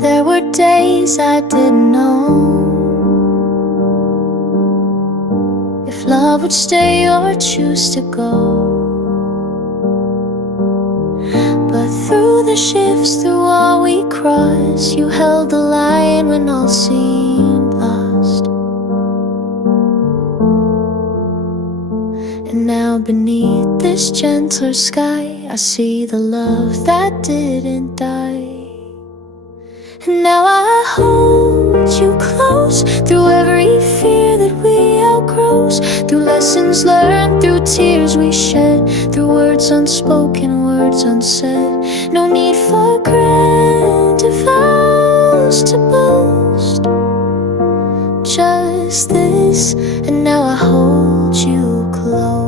There were days I didn't know if love would stay or choose to go. But through the shifts, through all we crossed, you held the line when all seemed lost. And now beneath this gentler sky, I see the love that didn't die. And now I hold you close, through every fear that we outgrow, through lessons learned, through tears we shed, through words unspoken, words unsaid. No need for grand vows to boast, just this, and now I hold you close.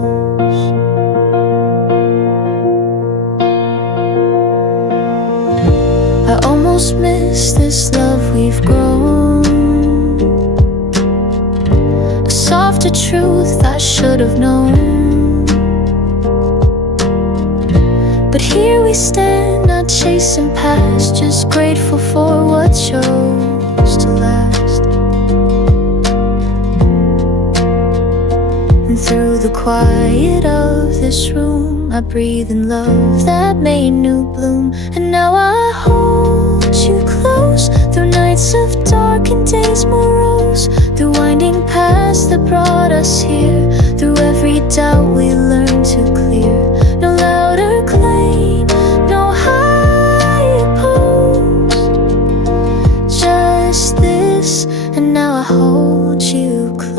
I almost miss this love we've grown, a softer truth I should have known. But here we stand, not chasing past, just grateful for what chose to last. And through the quiet of this room, I breathe in love that made new bloom. And now I hold you close, through nights of dark and days morose, through winding paths that brought us here, through every doubt we learned to clear. No louder claim, no higher post, just this, and now I hold you close.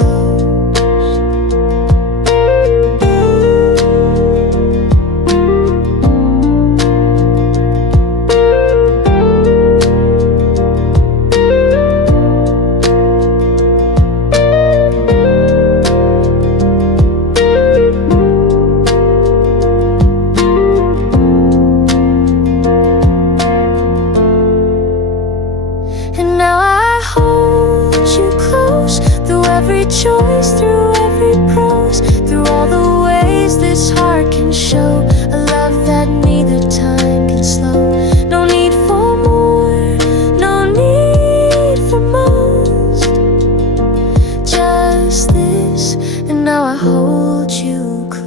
Choice through every prose, through all the ways this heart can show a love that neither time can slow. No need for more, no need for most, just this, and now I hold you close.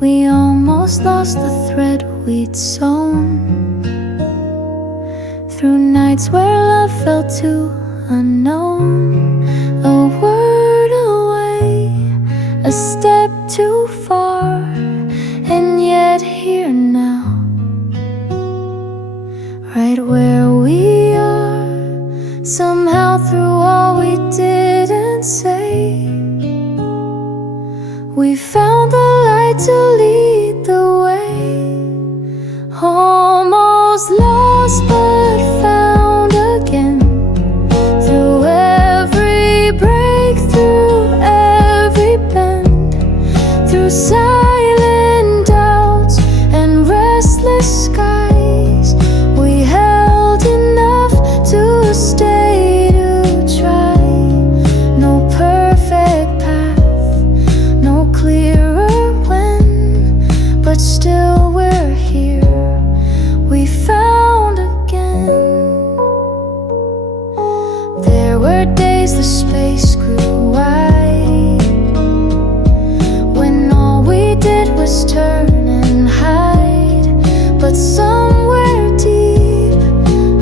We almost lost the thread we'd sewn, through nights where love felt too unknown. A word away, a step too far, and yet here now, right where we are. Somehow through all we didn't say, we found the light to lead the way. Almost lost but found again, through every break, through every bend, through silent doubts and restless skies. We held enough to stay, to try. No perfect path, no clearer when, but still we're here. We found again. There were days the space grew wide, when all we did was turn and hide. But somewhere deep,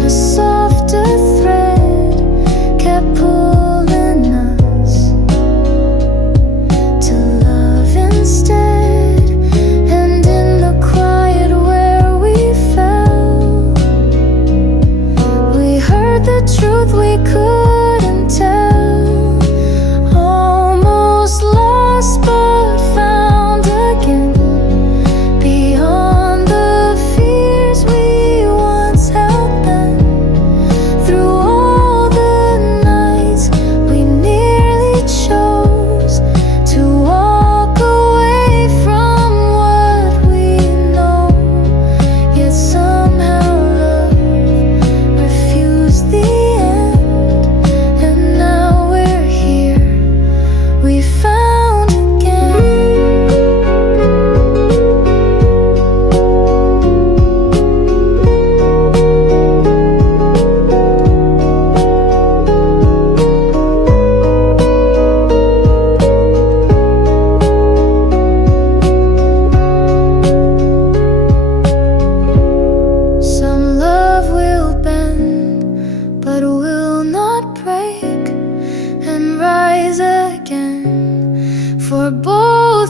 a softer thread kept pulling us to love instead. And in the quiet where we fell, we heard the truth we couldn't tell.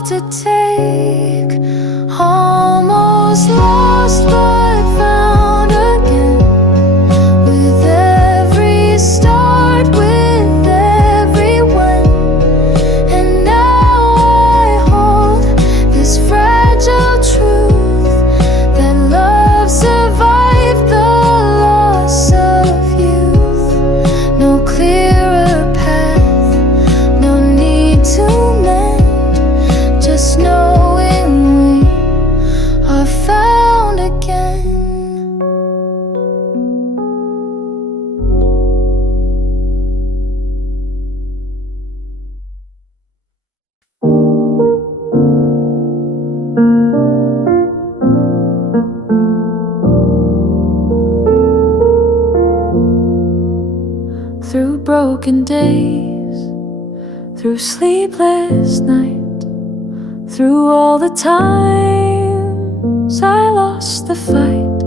to take, almost lost but found again. With every start, with every win, and now I hold this fragile truth that love survived the loss of youth. No clearer path, no need to mend, just knowing we are found again. Through broken days, through sleepless nights, through all the times I lost the fight,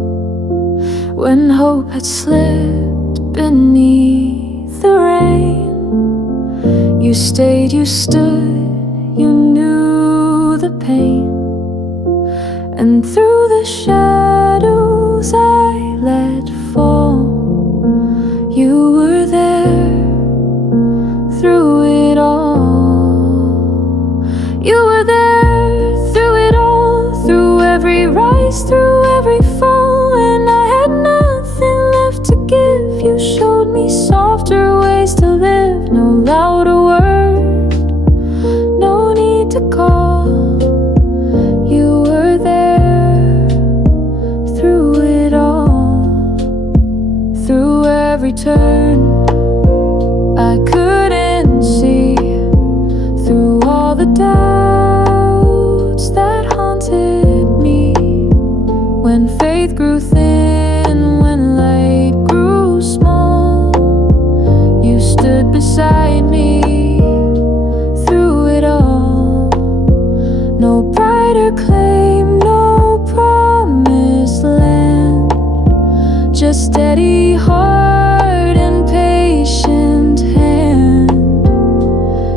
when hope had slipped beneath the rain, you stayed, you stood, you knew the pain. And through the shadows I let fall, you were there through it all. You were there through it all, through every rise, through every fall. And I had nothing left to give. You showed me softer ways to live. No louder word, no need to call. You were there through it all, through every turn I couldn't see, through all the doubts that haunted me. When faith grew thin, when light grew small, you stood beside me through it all. No brighter claim, no promised land, just steady heart and patient hand.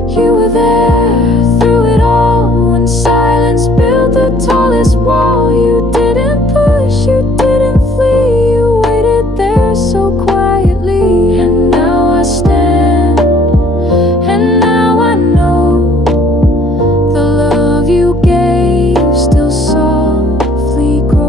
You were there through it all, when silence built the tallest wall. You didn't push, you didn't flee, you waited there so quietly. And now I stand, and now I know the love you gave still softly grows.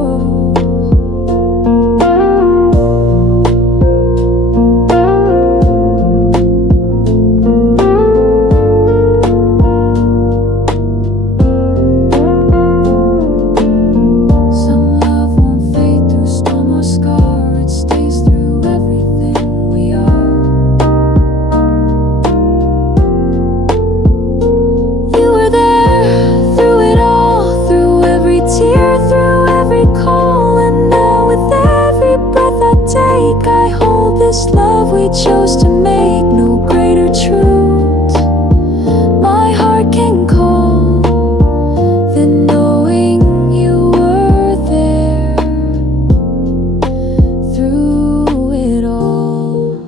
Some love won't fade through storm or scar, it stays through everything we are. You were there through it all, through every tear, through every call. And now with every breath I take, I hold this love we chose to make. No greater truth my heart can call than knowing you were there through it all.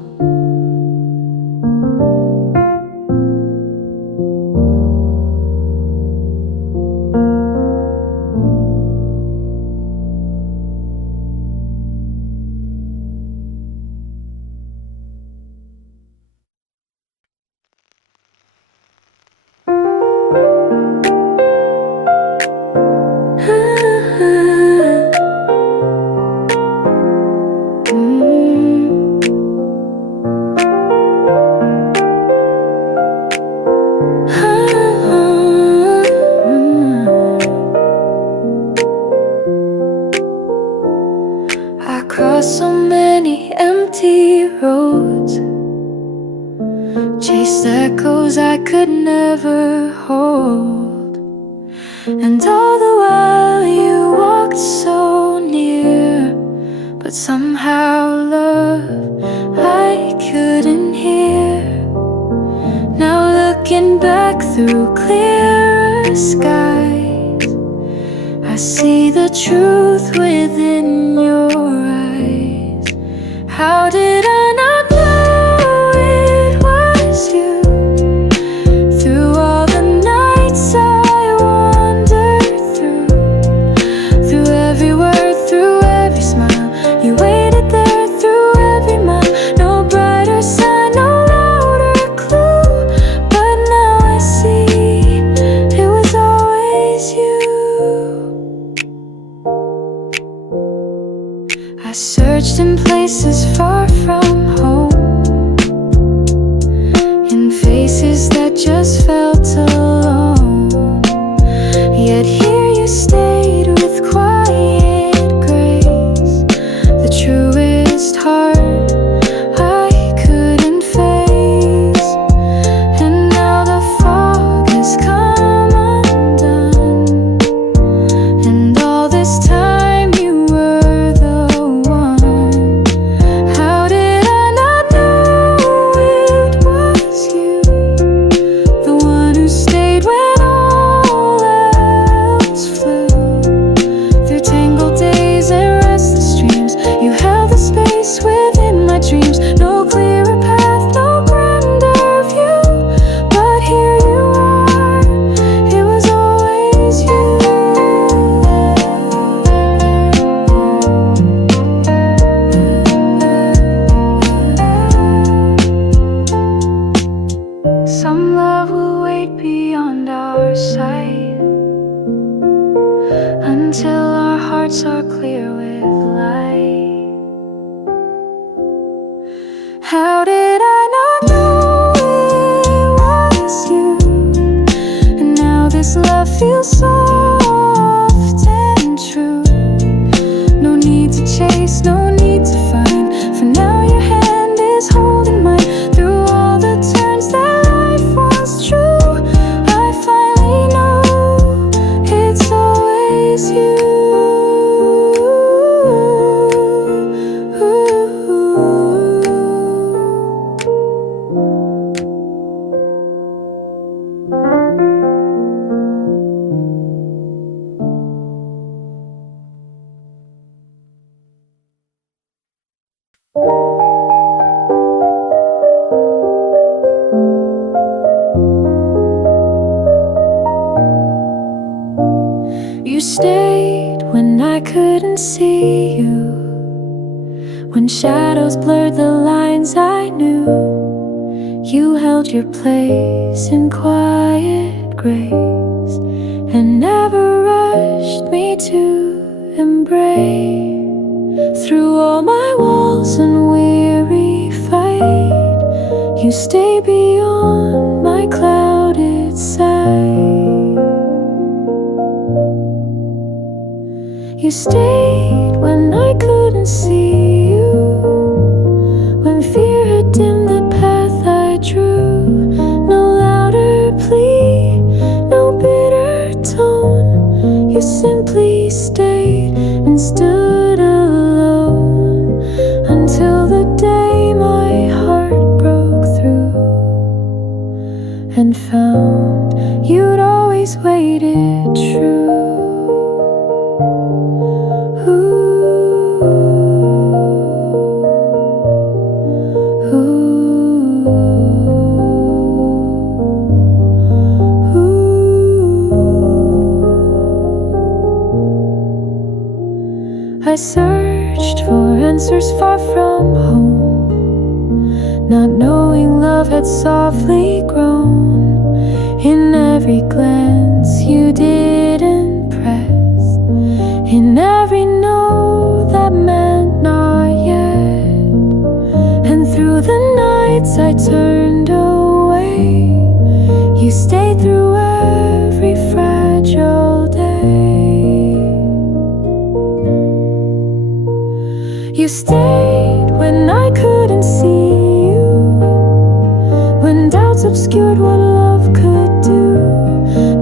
I crossed so many empty roads, chased echoes I could never hold. And all the while you walked so near, but somehow love I couldn't hear. Now looking back through clearer skies, I see the truth within your eyes. How did I not know it was you? Through all the nights I How did I not know it was you? And now this love feels soft and true. No need to chase, no need to find. For now your hand is holding mine. Through all the turns that life once true, I finally know it's always you. You stayed when I couldn't see you, when shadows blurred the lines I knew. You held your place in quiet grace and never rushed me to embrace. Through all my walls and weary fight, you stay beyond my clouded sight. You stayed when I couldn't see you, when fear had dimmed the path I drew. No louder plea, no bitter tone. You simply stayed and stood alone until the day my heart broke through and found you'd always waited true. I searched for answers far from home, not knowing love had softly grown. In every glance you didn't press, in every no that meant not yet. And through the nights I turned away, you stayed through every fragile day. You stayed when I couldn't see you, when doubts obscured what love could do.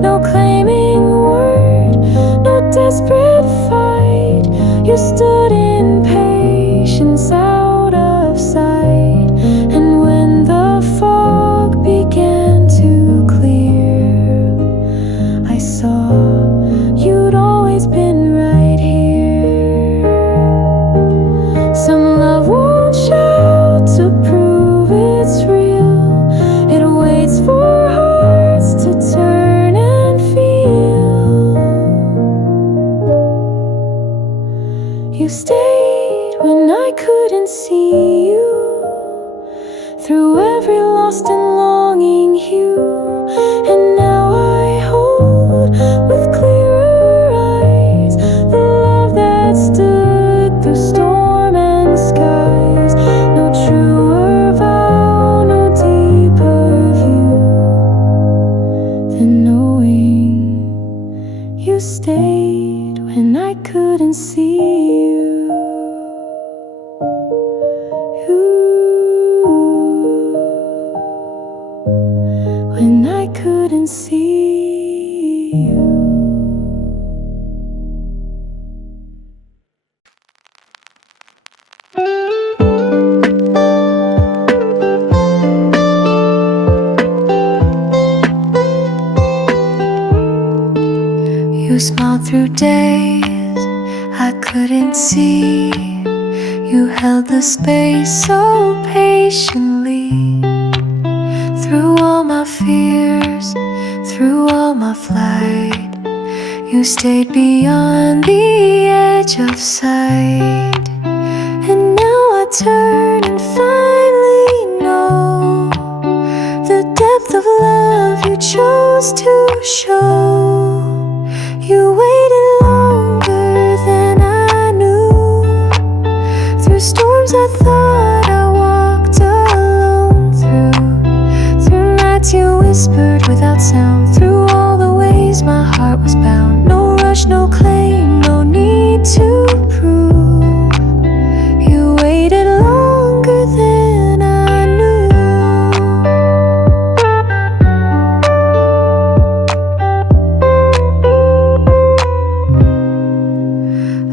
No claiming word, no desperate fight. You stood in patience out of sight. And when the fog began to clear, I saw you'd always been right here. Some love won't shout to prove it's real. It waits for hearts to turn and feel. You stayed when I couldn't see you, through every lost and longing hue. And now I hold with clearer eyes the love that stood through storm and skies. No truer vow, no deeper view than knowing you stayed when I couldn't see you. When I couldn't see you. You smiled through days I couldn't see. You held the space so patiently. Through all my fears, through all my flight, you stayed beyond the edge of sight. And now I turn and finally know the depth of love you chose to show. You waited longer than I knew. Through storms I thought I walked alone. whispered without sound. Through all the ways my heart was bound. No rush, no claim, no need to prove. You waited longer than I knew.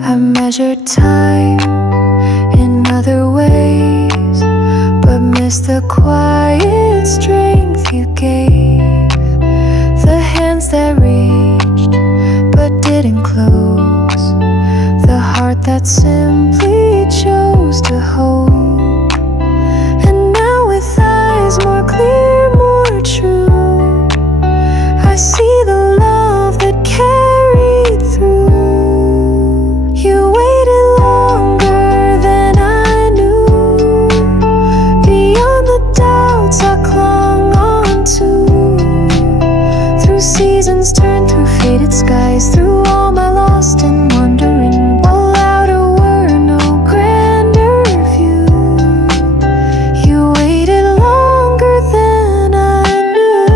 I measured time in other ways, but missed the quiet strength you gave. The hands that reached but didn't close. The heart that simply chose to hold. And now with eyes more clear, more true, I see the love that carried through. You waited longer than I knew. Beyond the doubts I clung on to. Through seasons turned, through faded skies, through all my lost and wondering. What louder word, no grander view. You waited longer than I knew.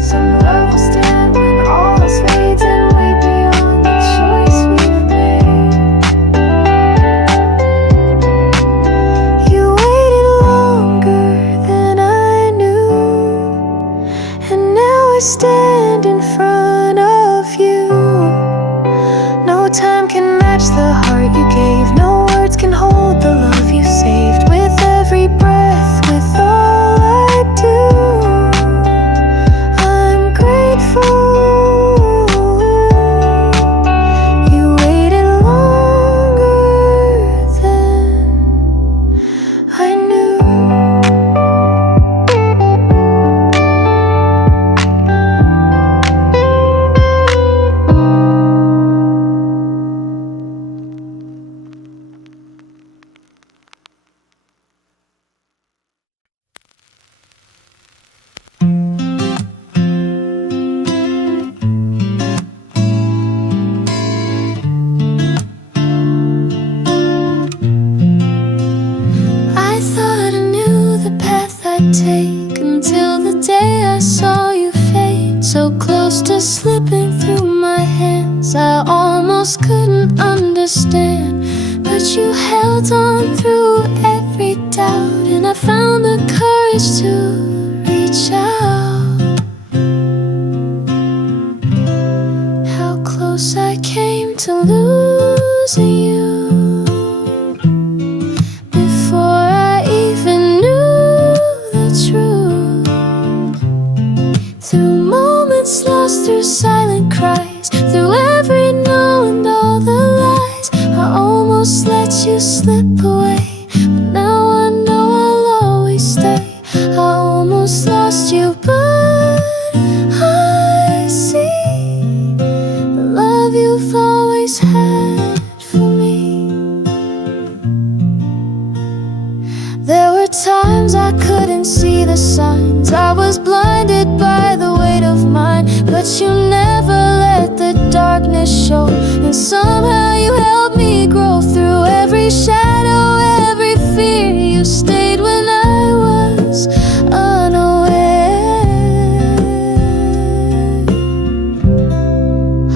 Some love will stand when all else fades and way beyond the choice we've made. You waited longer than I knew, and now I stand in front of you. No time can match the heart you gave. No words can hold the love you saved. With every breath, with all I do, I'm grateful. You waited longer than I knew. I thought I knew the path I'd take until the day I saw you fade. So close to slipping through my hands, I almost couldn't understand. But you held on through every doubt, and I found the courage to reach out. How close I came to losing you. Before I even knew the truth. Through moments lost, through silent cries, through every no and all the lies, I almost let you slip away, but now I know I'll always stay. I almost lost you, but I see the love you've always had for me. There were times I couldn't see the signs. I was blinded by the weight of mine, but you never let the darkness show. And somehow you helped me grow through every shadow, every fear. You stayed when I was unaware.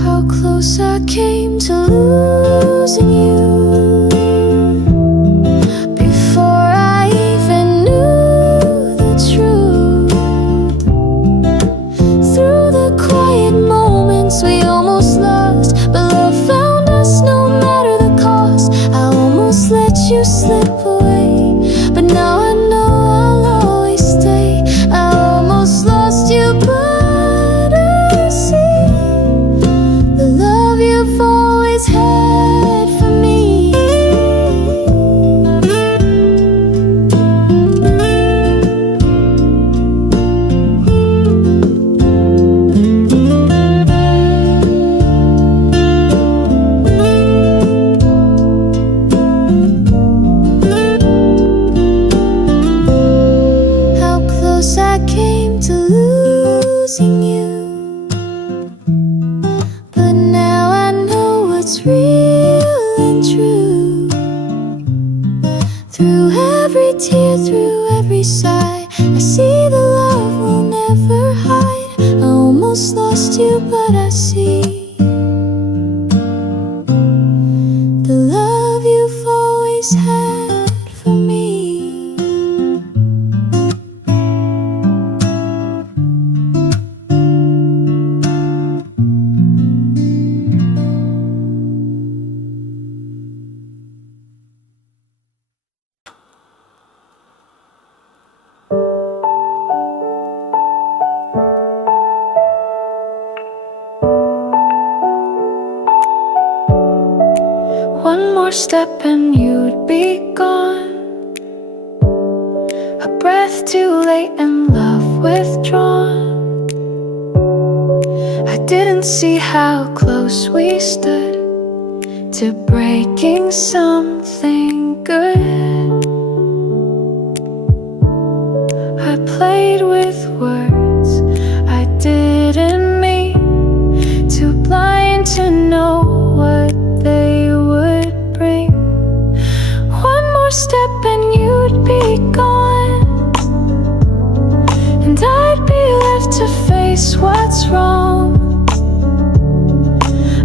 How close I came to losing you. Before I even knew the truth. Through the quiet moments we almost lost, but love found us no matter the cost. I almost let you slip away, but now I know I'll always stay. I almost lost you, but I see the love you've always had for me. One more step and you'd be gone. A breath too late and love withdrawn. I didn't see how close we stood to breaking something good. I played with words I didn't mean, too blind to know what they would bring. One more step and you'd be gone, and I'd be left to face what's wrong.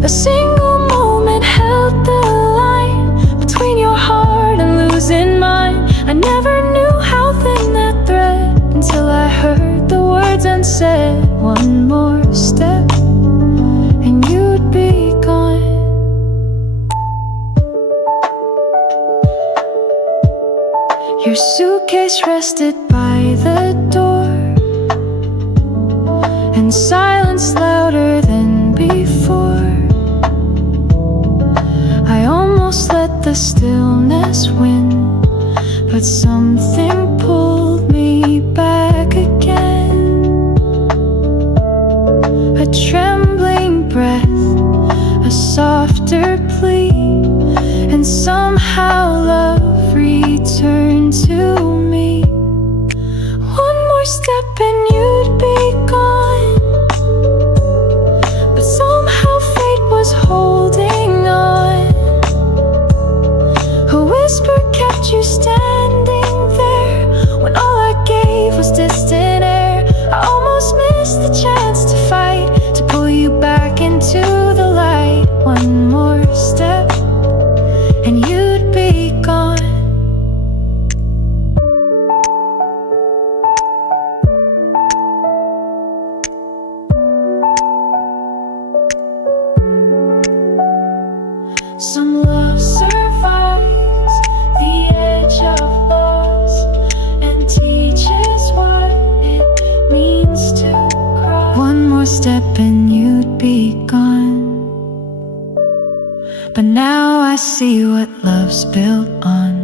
A single moment held the line between your heart and losing mine. I never knew how thin that thread until I heard the words unsaid. One more step and you'd be gone. Your suitcase rested by the door, and silence louder than before. I almost let the stillness win, but something pulled me back again. A trembling breath, a softer plea, and somehow love returned to me. One more step and you'd be gone, but somehow fate was holding on. A whisper kept you standing there when all I gave was distant air. I almost missed the chance to fight, to pull you back into the light. One more step and you'd be gone. Some love survives the edge of loss and teaches what it means to cry. One more step and you'd be gone, but now I see what love's built on.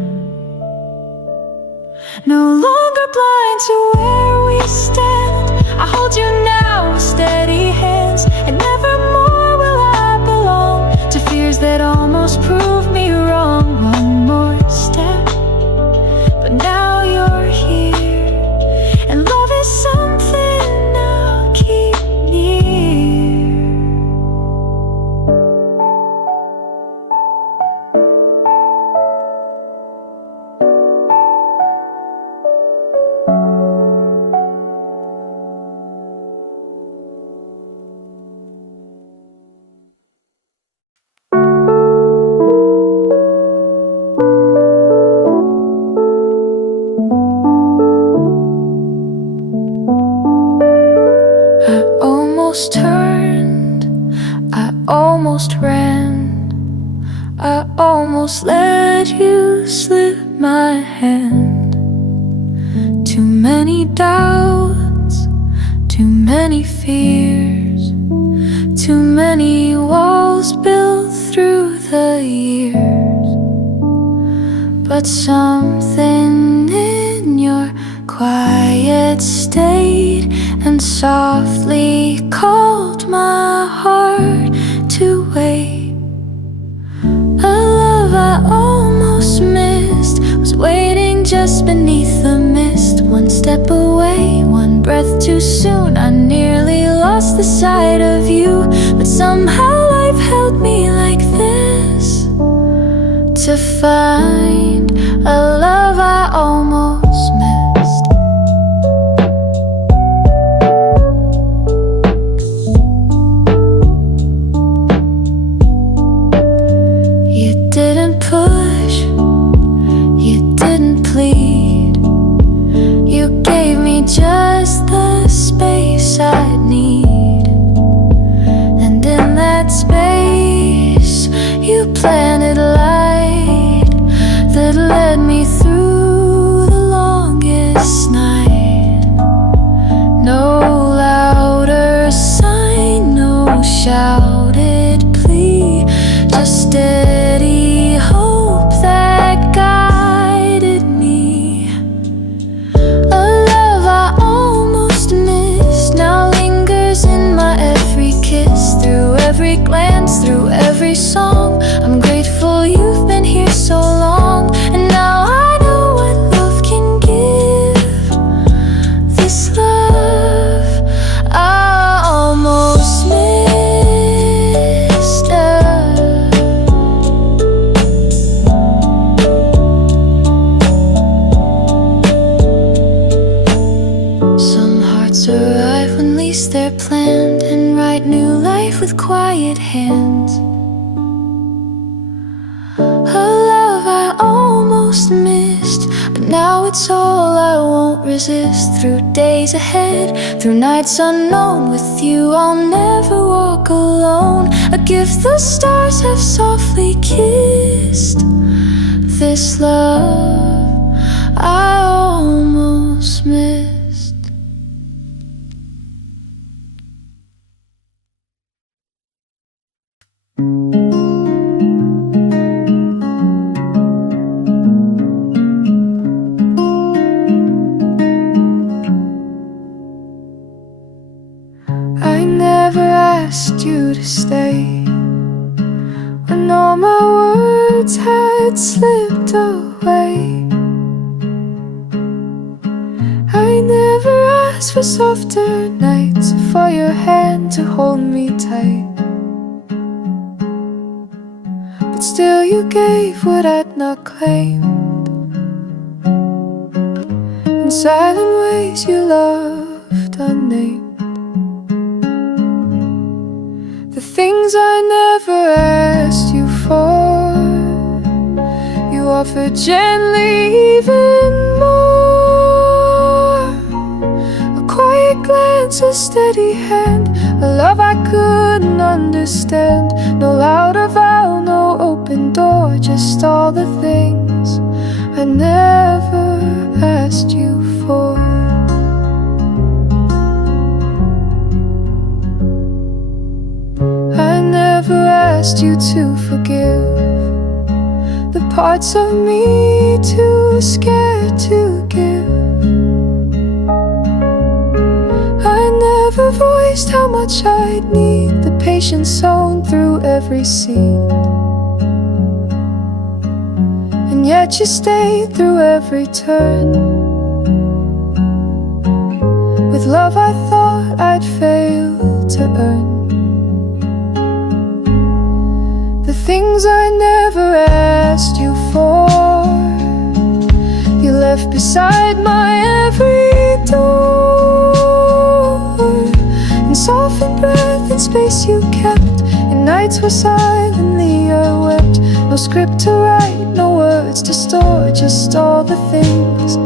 No longer blind to where we stand, I hold you now with steady hands, and nevermore will I belong to fears that almost proved me wrong. One more step, but now you're here, and love is something I'll keep near. I almost turned, I almost ran, I almost let you slip my hand. Too many doubts, too many fears, too many walls built through the years. But something in your quiet stayed and softly called my heart to wait. A love I almost missed was waiting just beneath the mist. One step away, one breath too soon, I nearly lost the sight of you. But somehow life held me like this, to find a love I almost missed. You didn't push, you didn't plead, you gave me just the space I need. And in that space you planted light that led me through the longest night. No louder sign, no shouted plea, just steady plans through every song. I'm grateful you've been here so long, and now I know what love can give. This love I almost missed. Some hearts arrive when least they're planned, and write new life with quiet hands. A love I almost missed, but now it's all I won't resist. Through days ahead, through nights unknown, with you I'll never walk alone. A gift the stars have softly kissed. This love I almost missed. I never asked you to stay when all my words had slipped away. I never asked for softer nights, for your hand to hold me tight. But still you gave what I'd not claimed. In silent ways you loved unnamed. The things I never asked you for, you offered gently even more. A quiet glance, a steady hand, a love I couldn't understand. No louder vow, no open door, just all the things I never asked you for. I never asked you to forgive the parts of me too scared to give. I never voiced how much I'd need the patience sown through every scene. And yet you stayed through every turn. With love I thought I'd failed to earn. The things I never asked you for, you left beside my every door. In softened breath and space you kept, in nights where silently I wept. No script to write, no words to store, just all the things